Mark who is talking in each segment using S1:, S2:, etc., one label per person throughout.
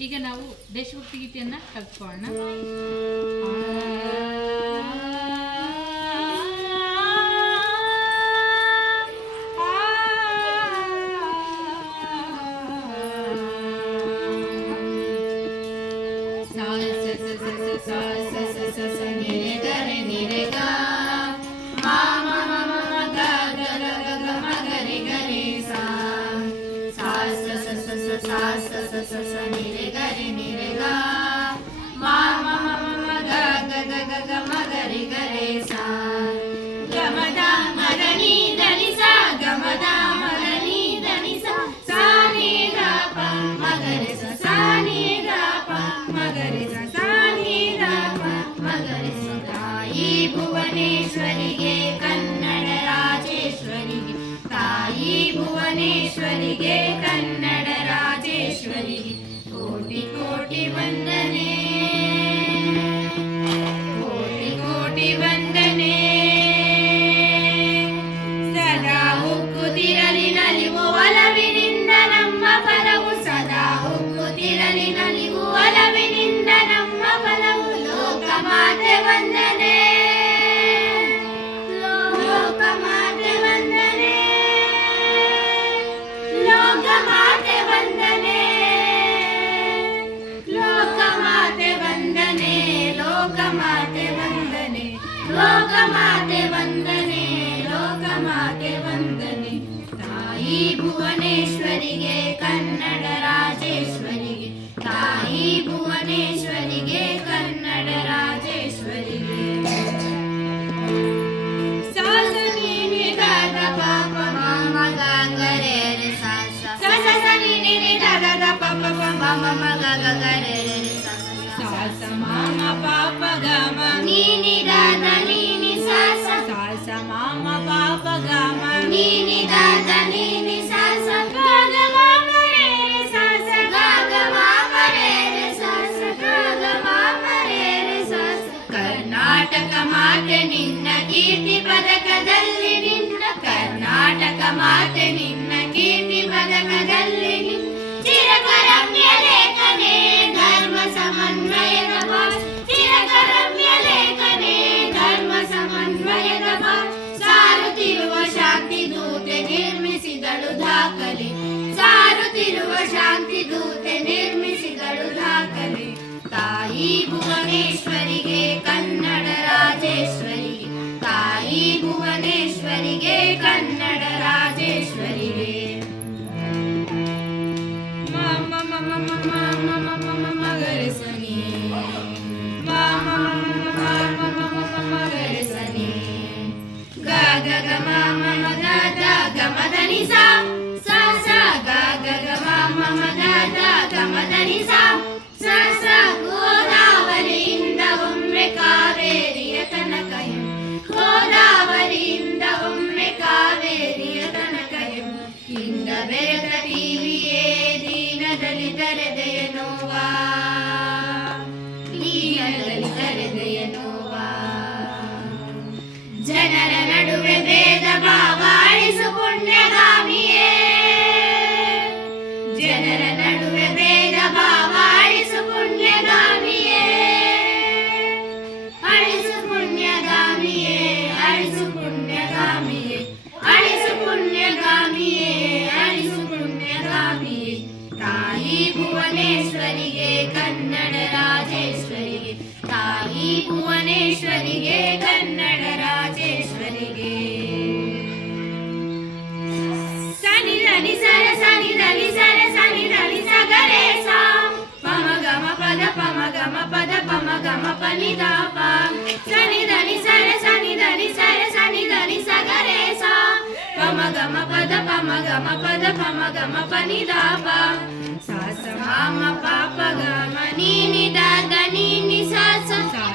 S1: ಈಗ ನಾವು ದೇಶಭಕ್ತಿ ಗೀತೆಯನ್ನ ಕಲ್ತ್ಕೊಳ್ಳೋಣ ಸ ಸ ಸ ಗರಿ ನಿರೆ ಗ ಮಾ ಮ ಗ ಗ ಗ ಗ ಮ ಗರಿ ಸಾ ಸಾ ದನಿ ಸಾ ಭುವನೇಶ್ವರಿಗೆ ಕನ್ನಡ ರಾಜೇಶ್ವರಿಗೆ ತಾಯಿ ಭುವನೇಶ್ವರಿಗೆ ಕನ್ನಡ ಲೋಕಮಾತೆ ವಂದನೆ. ಲೋಕಮಾತೆ ವಂದನೆ. ತಾಯಿ ಭುವನೇಶ್ವರಿಗೆ ಕನ್ನಡ ರಾಜೇಶ್ವರಿ. मा पाप गीनि दादी निस सा स माम पाप गीनि दाद नी निस गा गा सस गा गा मरे ससु गा गा मरे सस कर्णाटक माट निन्द कीर्ति पदक दलि नि कर्णाटक माट नि ತಾಯಿ ಭುವನೇಶ್ವರಿಗೆ ಕನ್ನಡ ರಾಜೇಶ್ವರಿಗೆ. ಜನರ ನಡುವೆ ಭೇದ ಭಾವ ಅಳಿಸು ಪುಣ್ಯಗಾಮಿಯೇ ಜನರ ನಡುವೆ ಭೇದ ಭಾವ ಅಳಿಸು ಪುಣ್ಯಗಾಮಿಯೇ ಅಳಿಸು ಪುಣ್ಯಗಾಮಿಯೇ ಅಳಿಸು ಪುಣ್ಯಗಾಮಿಯೇ ಅಳಿಸು ಪುಣ್ಯಗಾಮಿಯೇ ಅಳಿಸು ಪುಣ್ಯಗಾಮಿಯೇ ತಾಯಿ ಭುವನೇಶ್ವರಿಗೆ ಕನ್ನಡ ರಾಜೇಶ್ವರಿಗೆ ತಾಯಿ ಭುವನೇಶ್ವರಿಗೆ ಕನ್ನಡ ರಾಜೇಶ್ವರಿಗೆ ಸನಿ ಧನಿ ಸರ ಸನಿ ಧನಿ ಸರ ಸನಿ ಧನಿ ಸಗರೆ ಸಾ ಪಮ ಗಮ ಪದ ಪಮ ಗಮ ಪದ ಪಮ ಗಮ ಪನಿ ದಾಪ ಸನಿ ಧನಿ ಸರ ಸನಿ ಧನಿ ಸರ ಸನಿ ಧನಿ ಸಗರೆ ಸಾ ಪಮ ಗಮ ಪದ ಪಮ ಗಮ ಪದ ಪಮ ಗಮ ಪನಿ ದಾಪ ಸಾಸ ಮಾಮ ಪಾಪ ಗಮ ನೀನಿ ದಾದ ನೀನಿ ಸಾಸ ಸಾಸ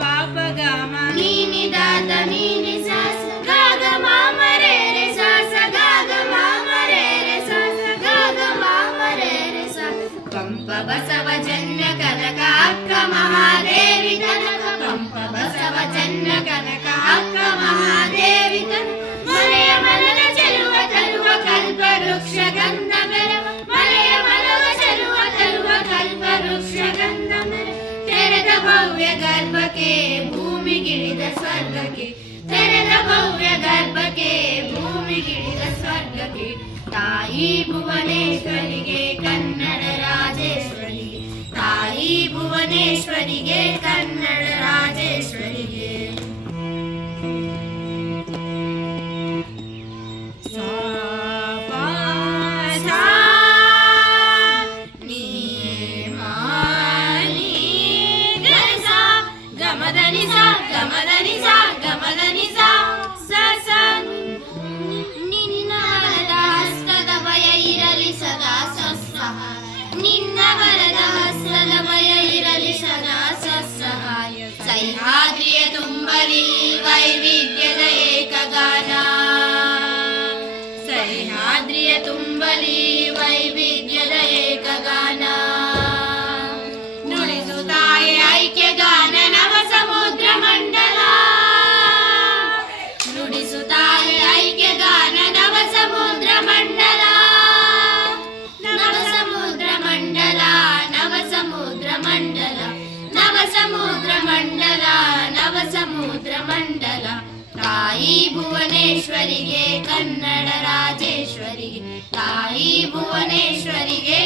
S1: పాప గమ నీని దాత నీని సాస గాగ మామ రే రే సాస గాగ మామ రే రే సాస గాగ మామ రే రే సాస పంప బసవ జన్న కనక అక్క మహాదేవి కనక పంప బసవ జన్న కనక అక్క మహా ಸ್ವರ್ಗಕ್ಕೆ, ತೆರೆದ ಭವ್ಯ ಗರ್ಭಕ್ಕೆ, ಭೂಮಿಗಿಳಿದ ಸ್ವರ್ಗಕ್ಕೆ, ತಾಯಿ ಭುವನೇಶ್ವರಿಗೆ, ಕನ್ನಡ ರಾಜೇಶ್ವರಿ ತಾಯಿ ಭುವನೇಶ್ವರಿಗೆ, ಕನ್ನಡ ರಾಜೇಶ್ವರಿಗೆ. Madaniza ಭುವನೇಶ್ವರಿಗೆ ಕನ್ನಡ ರಾಜೇಶ್ವರಿಗೆ ತಾಯಿ ಭುವನೇಶ್ವರಿಗೆ